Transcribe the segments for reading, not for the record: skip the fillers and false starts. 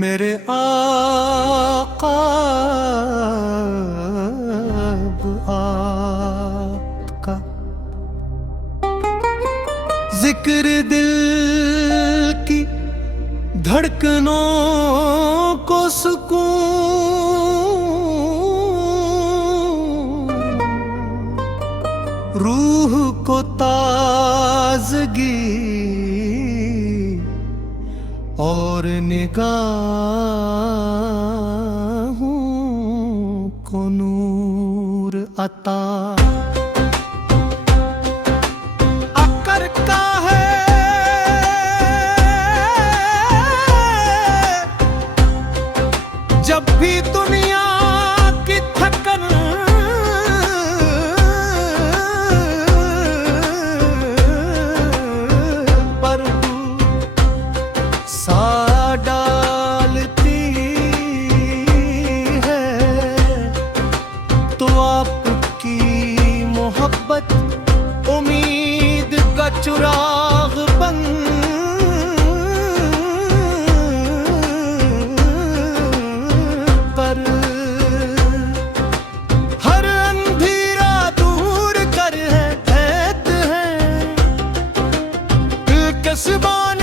मेरे आका अब आपका जिक्र दिल की धड़कनों को सुकून, रूह को ताजगी और निगाहों को नूर अता अकर का है। जब भी दुनिया की थकन पर सा डालती है, तो आपकी मोहब्बत उम्मीद का चिराग बन कर हर अंधेरा दूर कर है, कहते हैं कसबान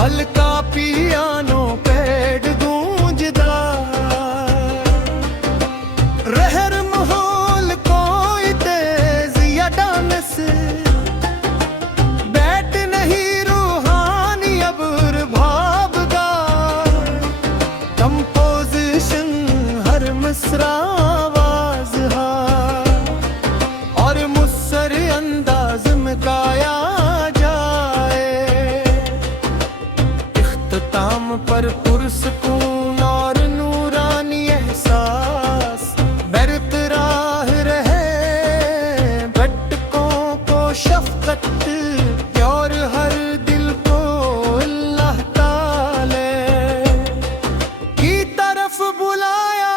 हल्का पियानो पैड गूंजदार, रहर माहौल कोई तेज या डांस, बैठ नहीं रूहानी अब भावगा, कंपोजिशन हर मिसरा आवाज और मुस्सर अंदाज में गाया पर पुरसकून और नूरानी एहसास बरकरार रहे, भटकों को शफकत और हर दिल को अल्लाह ताले की तरफ बुलाया।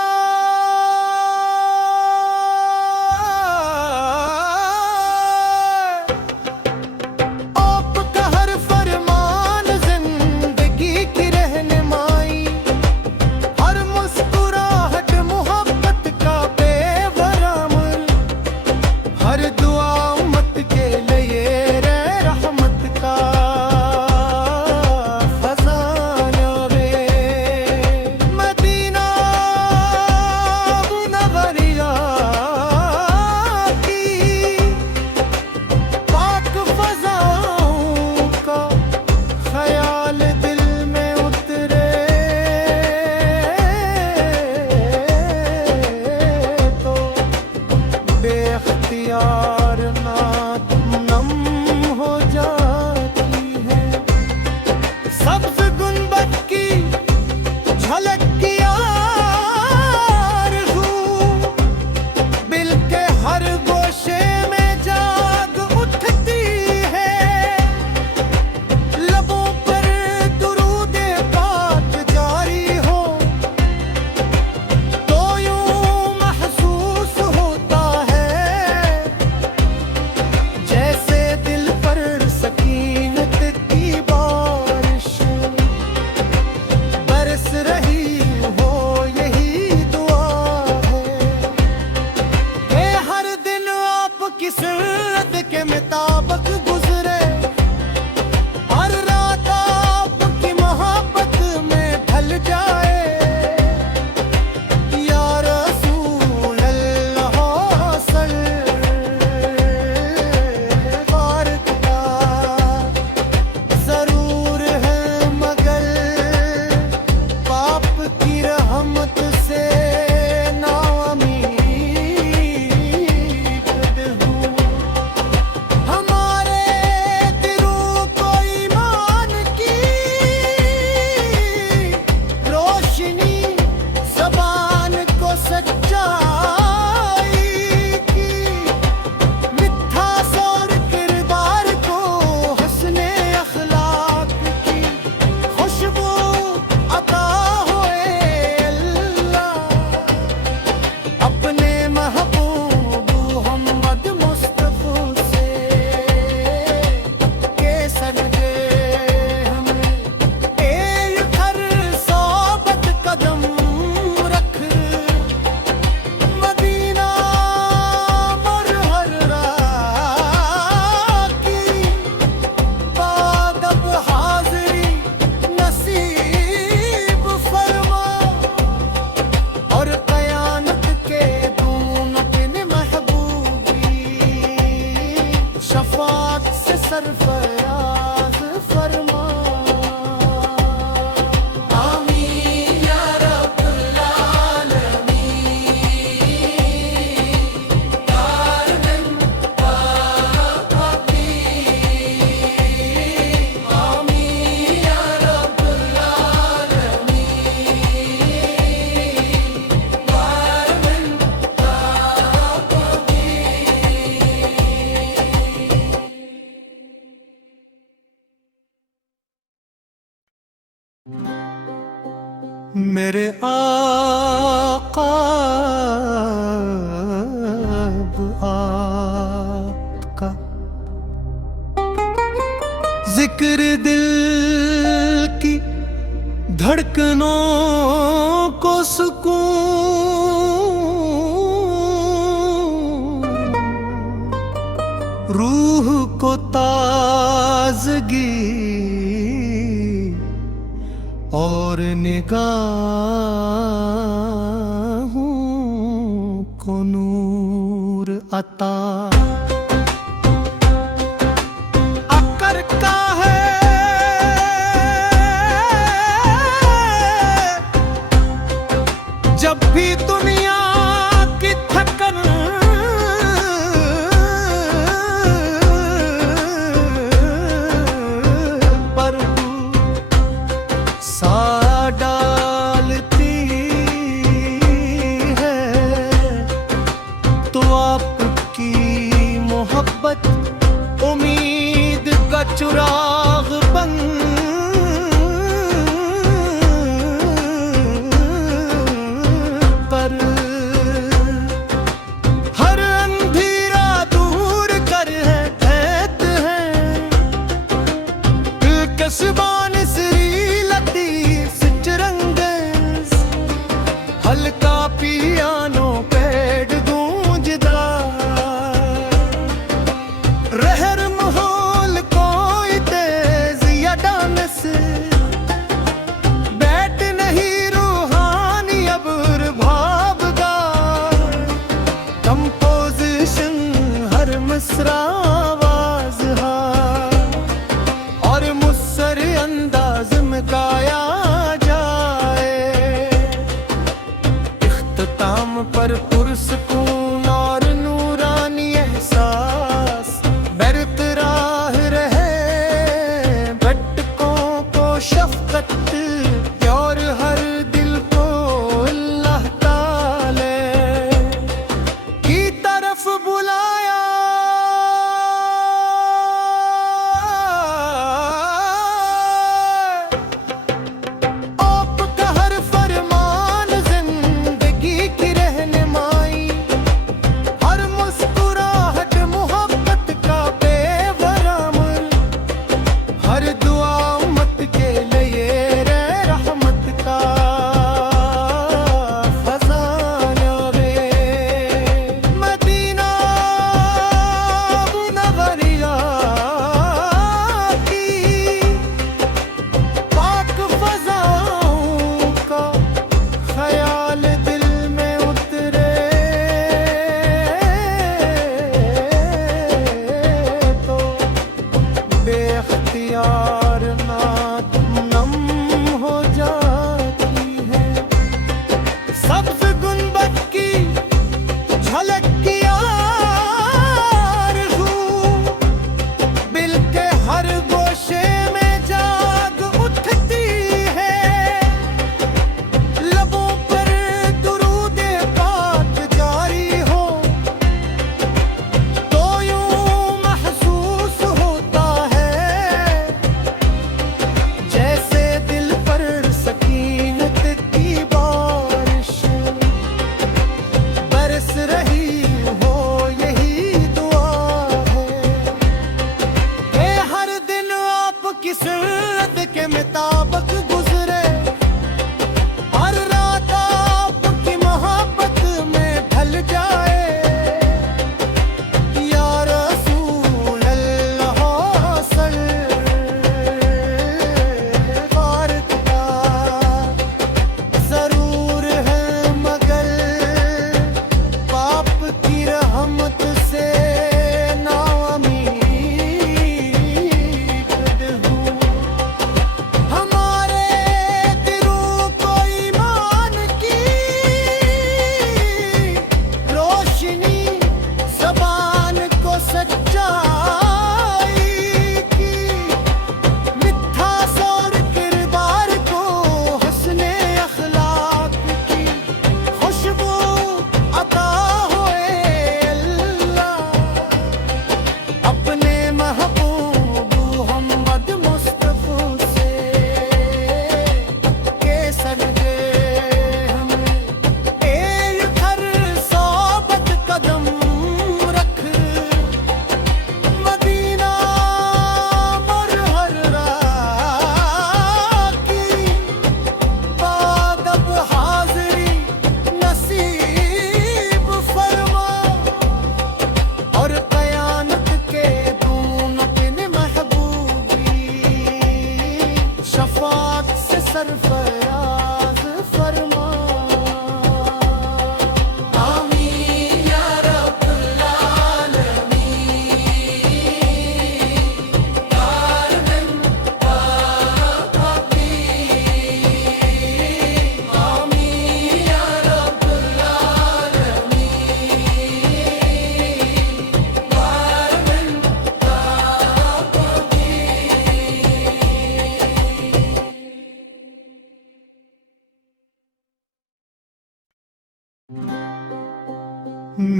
हमारे शफात से सरफराज फरमा। आमीन या रब्बुल आलमीन। कारगिल पाकी। आमीन या रब्बुल आलमीन। कारगिल पाकी। मेरे आका अब आपका जिक्र दिल की धड़कनों को सुकून, रूह को ताजगी और निगाहों को नूर अता। अकर का है जब भी दुनिया की थकन पर सा डालती है, तो आपकी मोहब्बत उम्मीद का चिराग बन कर हर अंधेरा दूर कर है कहते हैं। कसबान हल्का पियानो पैड गूंजदार, रहर माहौल कोई तेज या डांस, बैठ नहीं रूहानी अब भावगार। कंपोजिशन हर मिसरा आवाज और मुस्सर अंदाज में गाया पर पुरसकून और नूरानी एहसास बरकरार रहे। भटकों को शफकत और हर दिल को अल्लाह ताला की तरफ बुलाया। आपका हर फरमान जिंदगी की हर दुआ उम्मत के लिए रहमत का खजाना वे। मदीना मुनव्वरिया की पाक फज़ाओं का ख्याल दिल में उतरे तो बेख्तियार नात नम हो जाती है। सब्ज गुंबद की झलक की आरज़ू दिल के हर गोशे में जाग उठती है। लबों पर दुरूद पाक जारी हो तो यूं महसूस होता है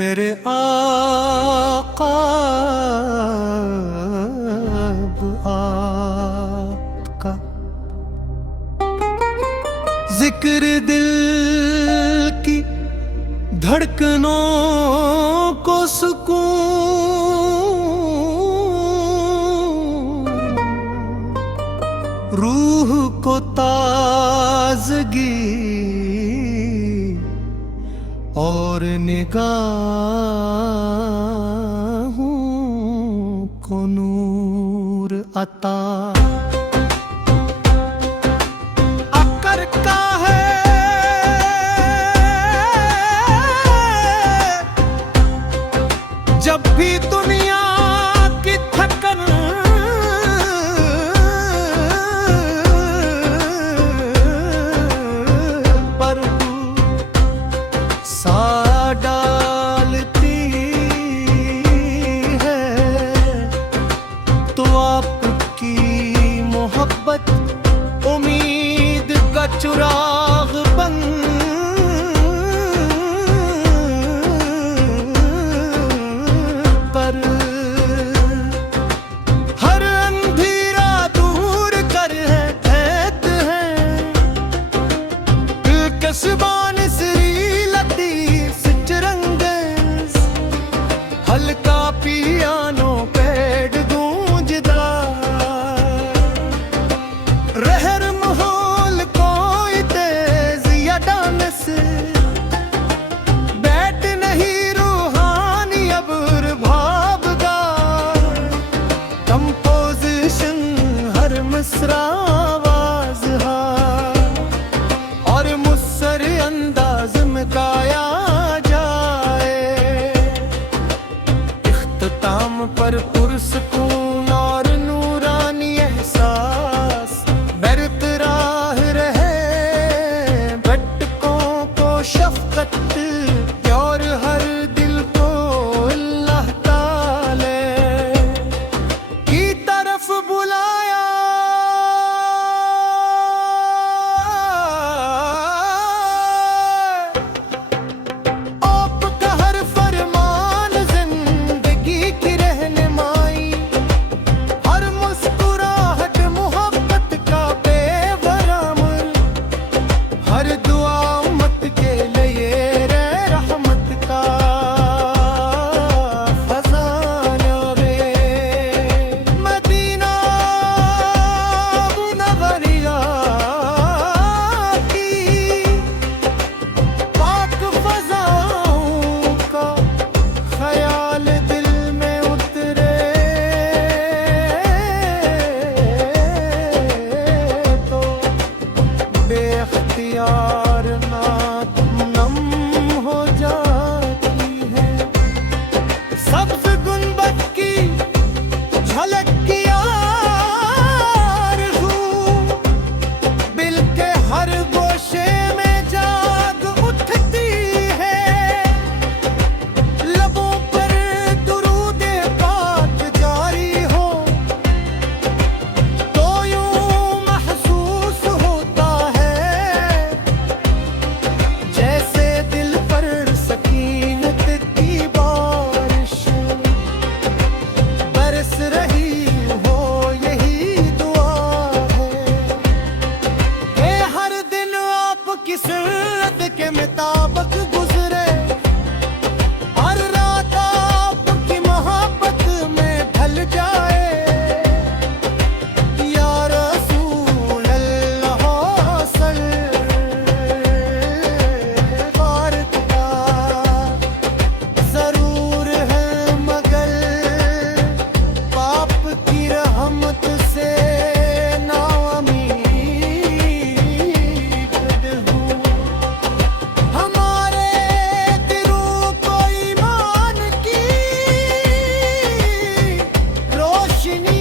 मेरे आका अब आपका जिक्र दिल की धड़कनों को सुकून, रूह को ताजगी और निगाहों को नूर अता करता है। जब भी दुनिया की थकन पर सा डालती है, तो आपकी मोहब्बत उम्मीद का चुराग बन पर हर अंधेरा दूर कर है कहते हैं। दिलकशबान लतीफ चिरंगेज़ हल्का पियानो पैड गूंजदार, रहर माहौल कोई तेज या डांस, बैठ नहीं रूहानी अब भावगा, कंपोजिशन हर मिसरा आवाज और मुस्सर अंदाज में गाया जाए। इख्तिताम पर पुरसकून और नूरानी एहसास बरकरार रहे, भटकों को शफकत और हर दिल को अल्लाह ताले की तरफ बुलाया। आपका हर फरमान जिंदगी की रहनुमाई, हर मुस्कुराहट मोहब्बत का बेवरामल, हर दुआ उम्मत के लिए रहमत का खजाना रे। मदीना मुनव्वरिया की पाक फज़ाओं का ख्याल दिल में उतरे तो बेख्तियार नात नम हो जाती है। सब्ज़ गुंबद की झलक की आरज़ू दिल के हर गोशे में जाग उठती है। लबों पर दुरूद पाक जारी हो तो यूं महसूस होता है जैसे दिल पर सकीनत की बारिश बरस रही हो। यही दुआ है कि हर दिन आपकी सुन्नत के मुताबिक गुजरे, हर रात आपकी मोहब्बत में ढल जाए। या रसूल अल्लाह सरकार का जरूर है मगर बाप की रहमत से नाउम्मीद हूँ। हमारे दिलों को ईमान की रोशनी